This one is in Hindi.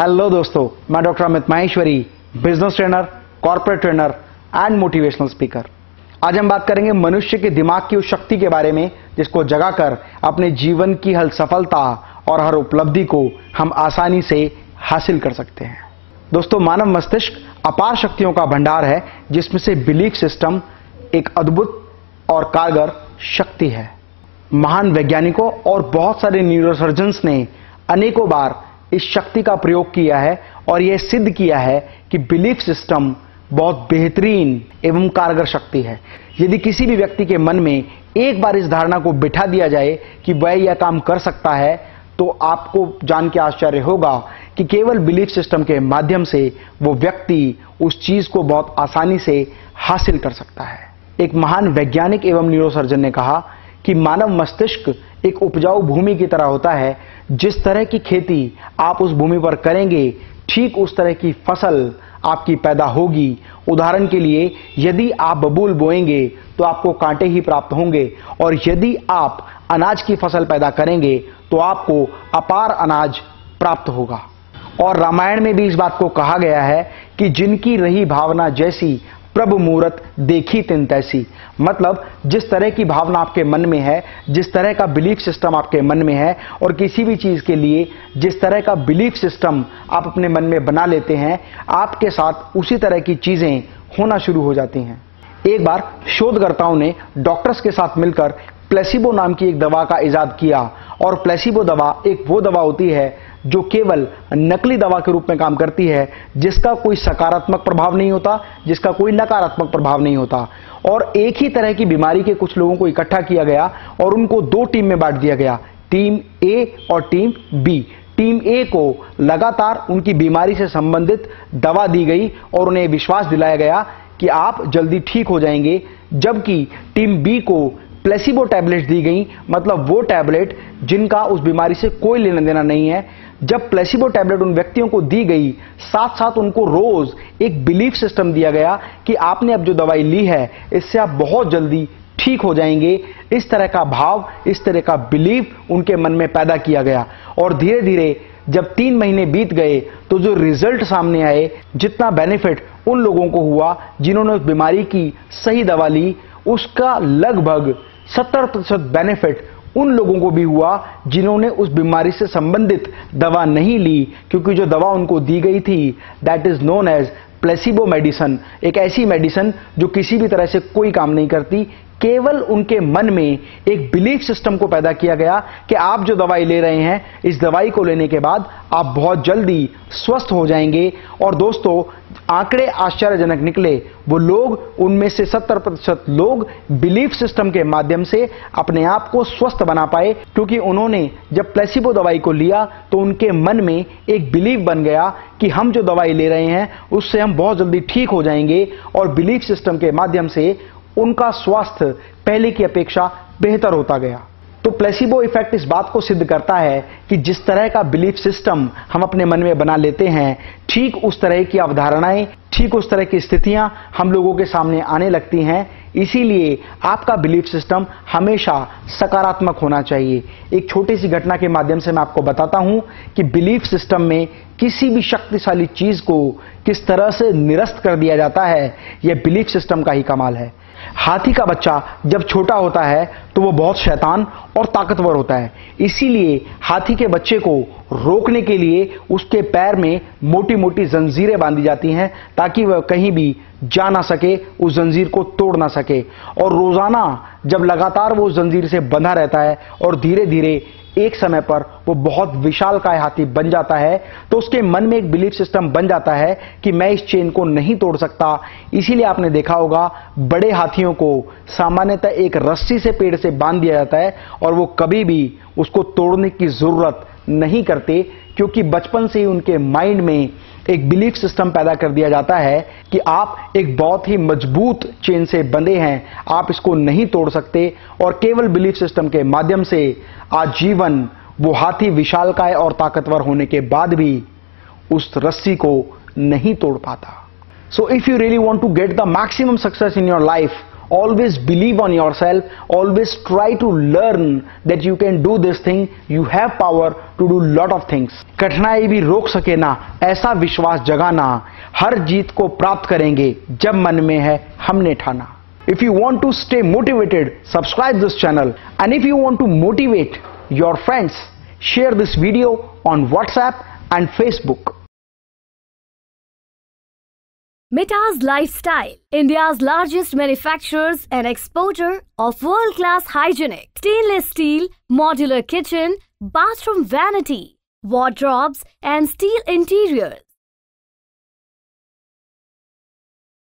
हेलो दोस्तों, मैं doctor Amit Maheshwari, business trainer, corporate trainer and motivational speaker. आज हम बात करेंगे मनुष्य के दिमाग की उस शक्ति के बारे में जिसको जगाकर अपने जीवन की हर सफलता और हर उपलब्धि को हम आसानी से हासिल कर सकते हैं। दोस्तों, मानव मस्तिष्क अपार शक्तियों का भंडार है जिसमें से बिलीफ सिस्टम एक अद्भुत और कारगर शक्ति है। महान वैज्ञानिकों और बहुत सारे न्यूरोसर्जन्स ने अनेकों बार इस शक्ति का प्रयोग किया है और यह सिद्ध किया है कि बिलीफ सिस्टम बहुत बेहतरीन एवं कारगर शक्ति है। यदि किसी भी व्यक्ति के मन में एक बार इस धारणा को बिठा दिया जाए कि वह यह काम कर सकता है, तो आपको जान के आश्चर्य होगा कि केवल बिलीफ सिस्टम के माध्यम से वो व्यक्ति उस चीज को बहुत आसानी से हासिल कर सकता है। एक महान वैज्ञानिक एवं न्यूरोसर्जन ने कहा कि मानव मस्तिष्क एक उपजाऊ भूमि की तरह होता है। जिस तरह की खेती आप उस भूमि पर करेंगे, ठीक उस तरह की फसल आपकी पैदा होगी। उदाहरण के लिए, यदि आप बबूल बोएंगे तो आपको कांटे ही प्राप्त होंगे, और यदि आप अनाज की फसल पैदा करेंगे तो आपको अपार अनाज प्राप्त होगा। और रामायण में भी इस बात को कहा गया है कि जिनकी रही भावना जैसी, प्रभु मूरत देखी तिन तैसी। मतलब जिस तरह की भावना आपके मन में है, जिस तरह का बिलीफ सिस्टम आपके मन में है, और किसी भी चीज के लिए जिस तरह का बिलीफ सिस्टम आप अपने मन में बना लेते हैं, आपके साथ उसी तरह की चीजें होना शुरू हो जाती हैं। एक बार शोधकर्ताओं ने डॉक्टर्स के साथ मिलकर प्लेसिबो नाम की एक दवा का इजाद किया। और प्लेसिबो दवा एक वो दवा होती है जो केवल नकली दवा के रूप में काम करती है, जिसका कोई सकारात्मक प्रभाव नहीं होता, जिसका कोई नकारात्मक प्रभाव नहीं होता। और एक ही तरह की बीमारी के कुछ लोगों को इकट्ठा किया गया और उनको दो टीम में बांट दिया गया, टीम ए और टीम बी। टीम ए को लगातार उनकी बीमारी से संबंधित दवा दी गई और उन्हें विश्वास दिलाया गया कि आप जल्दी ठीक हो जाएंगे, जबकि टीम बी को प्लेसिबो टैबलेट दी गई, मतलब वो टैबलेट जिनका उस बीमारी से कोई लेना देना नहीं है। जब प्लेसिबो टैबलेट उन व्यक्तियों को दी गई, साथ साथ उनको रोज एक बिलीफ सिस्टम दिया गया कि आपने अब जो दवाई ली है, इससे आप बहुत जल्दी ठीक हो जाएंगे। इस तरह का भाव, इस तरह का बिलीफ उनके मन में पैदा किया गया। और धीरे धीरे जब 3 महीने बीत गए तो जो रिजल्ट सामने आए, जितना बेनिफिट उन लोगों को हुआ जिन्होंने उस बीमारी की सही दवा ली, उसका लगभग 70% बेनिफिट उन लोगों को भी हुआ जिन्होंने उस बीमारी से संबंधित दवा नहीं ली, क्योंकि जो दवा उनको दी गई थी, that is known as placebo medicine. एक ऐसी मेडिसिन जो किसी भी तरह से कोई काम नहीं करती। केवल उनके मन में एक बिलीफ सिस्टम को पैदा किया गया कि आप जो दवाई ले रहे हैं, इस दवाई को लेने के बाद आप बहुत जल्दी स्वस्थ हो जाएंगे। और दोस्तों, आंकड़े आश्चर्यजनक निकले। वो लोग, उनमें से 70% लोग बिलीफ सिस्टम के माध्यम से अपने आप को स्वस्थ बना पाए, क्योंकि उन्होंने जब प्लेसिबो दवाई को लिया तो उनके मन में एक बिलीफ बन गया कि हम जो दवाई ले रहे हैं उससे हम बहुत जल्दी ठीक हो जाएंगे। और बिलीफ सिस्टम के माध्यम से उनका स्वास्थ्य पहले की अपेक्षा बेहतर होता गया। तो प्लेसिबो इफेक्ट इस बात को सिद्ध करता है कि जिस तरह का बिलीफ सिस्टम हम अपने मन में बना लेते हैं, ठीक उस तरह की अवधारणाएं, ठीक उस तरह की स्थितियां हम लोगों के सामने आने लगती हैं। इसीलिए आपका बिलीफ सिस्टम हमेशा सकारात्मक होना चाहिए। एक छोटी सी घटना के माध्यम से मैं आपको बताता हूं कि बिलीफ सिस्टम में किसी भी शक्तिशाली चीज को किस तरह से निरस्त कर दिया जाता है, यह बिलीफ सिस्टम का ही कमाल है। हाथी का बच्चा जब छोटा होता है तो वो बहुत शैतान और ताकतवर होता है। इसीलिए हाथी के बच्चे को रोकने के लिए उसके पैर में मोटी मोटी जंजीरें बांधी जाती हैं, ताकि वह कहीं भी जा ना सके, उस जंजीर को तोड़ ना सके। और रोजाना जब लगातार वो उस जंजीर से बंधा रहता है और धीरे धीरे एक समय पर वो बहुत विशालकाय हाथी बन जाता है, तो उसके मन में एक बिलीफ सिस्टम बन जाता है कि मैं इस चेन को नहीं तोड़ सकता। इसीलिए आपने देखा होगा, बड़े हाथियों को सामान्यतः एक रस्सी से पेड़ से बांध दिया जाता है और वो कभी भी उसको तोड़ने की जरूरत नहीं करते, क्योंकि बचपन से ही उनके माइंड में एक बिलीफ सिस्टम पैदा कर दिया जाता है कि आप एक बहुत ही मजबूत चेन से बंधे हैं, आप इसको नहीं तोड़ सकते। और केवल बिलीफ सिस्टम के माध्यम से आजीवन वो हाथी विशालकाय और ताकतवर होने के बाद भी उस रस्सी को नहीं तोड़ पाता। So if you really want to get the maximum success in your life, always believe on yourself, always try to learn that you can do this thing, you have power to do lot of things. कठिनाई भी रोक सके ना ऐसा विश्वास जगाना, हर जीत को प्राप्त करेंगे जब मन में है हमने ठाना. If you want to stay motivated, subscribe this channel, and if you want to motivate your friends, share this video on WhatsApp and Facebook. Mita's Lifestyle, India's largest manufacturers and exporter of world-class hygienic stainless steel, modular kitchen, bathroom vanity, wardrobes and steel interiors.